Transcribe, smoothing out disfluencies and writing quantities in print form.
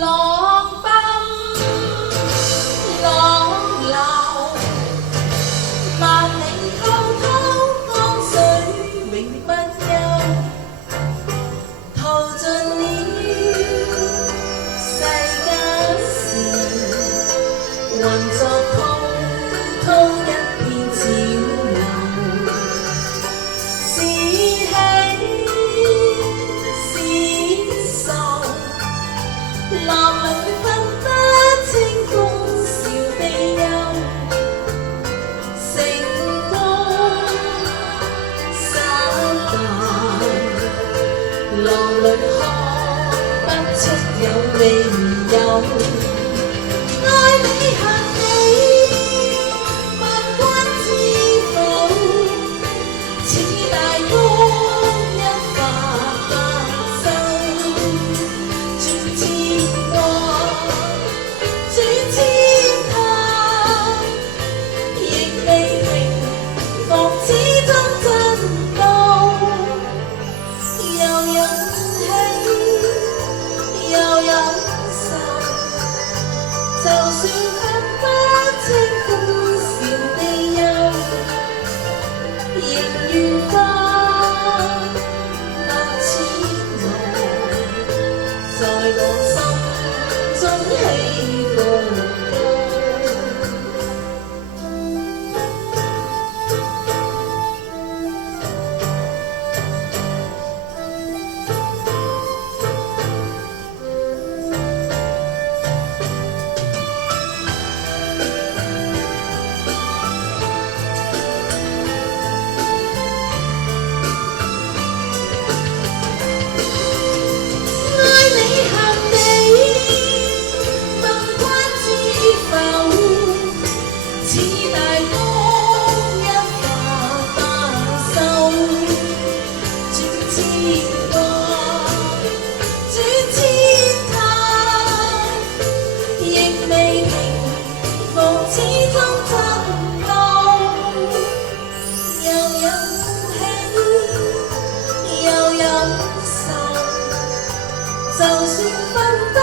浪奔浪流，萬里滔滔江水永不休，淘盡了世間事，混作滔滔一片潮流。是喜是愁，男女分不清歡笑悲憂。成功失敗，浪裏看不出有理由。愛你恨你，萬關知否？似大江一發不收，轉千個，轉千趟，亦未平復始終震動。又有喜，又有愁，就算分不清歡笑悲憂，仍願花百千浪，在我心中起伏高。就算分不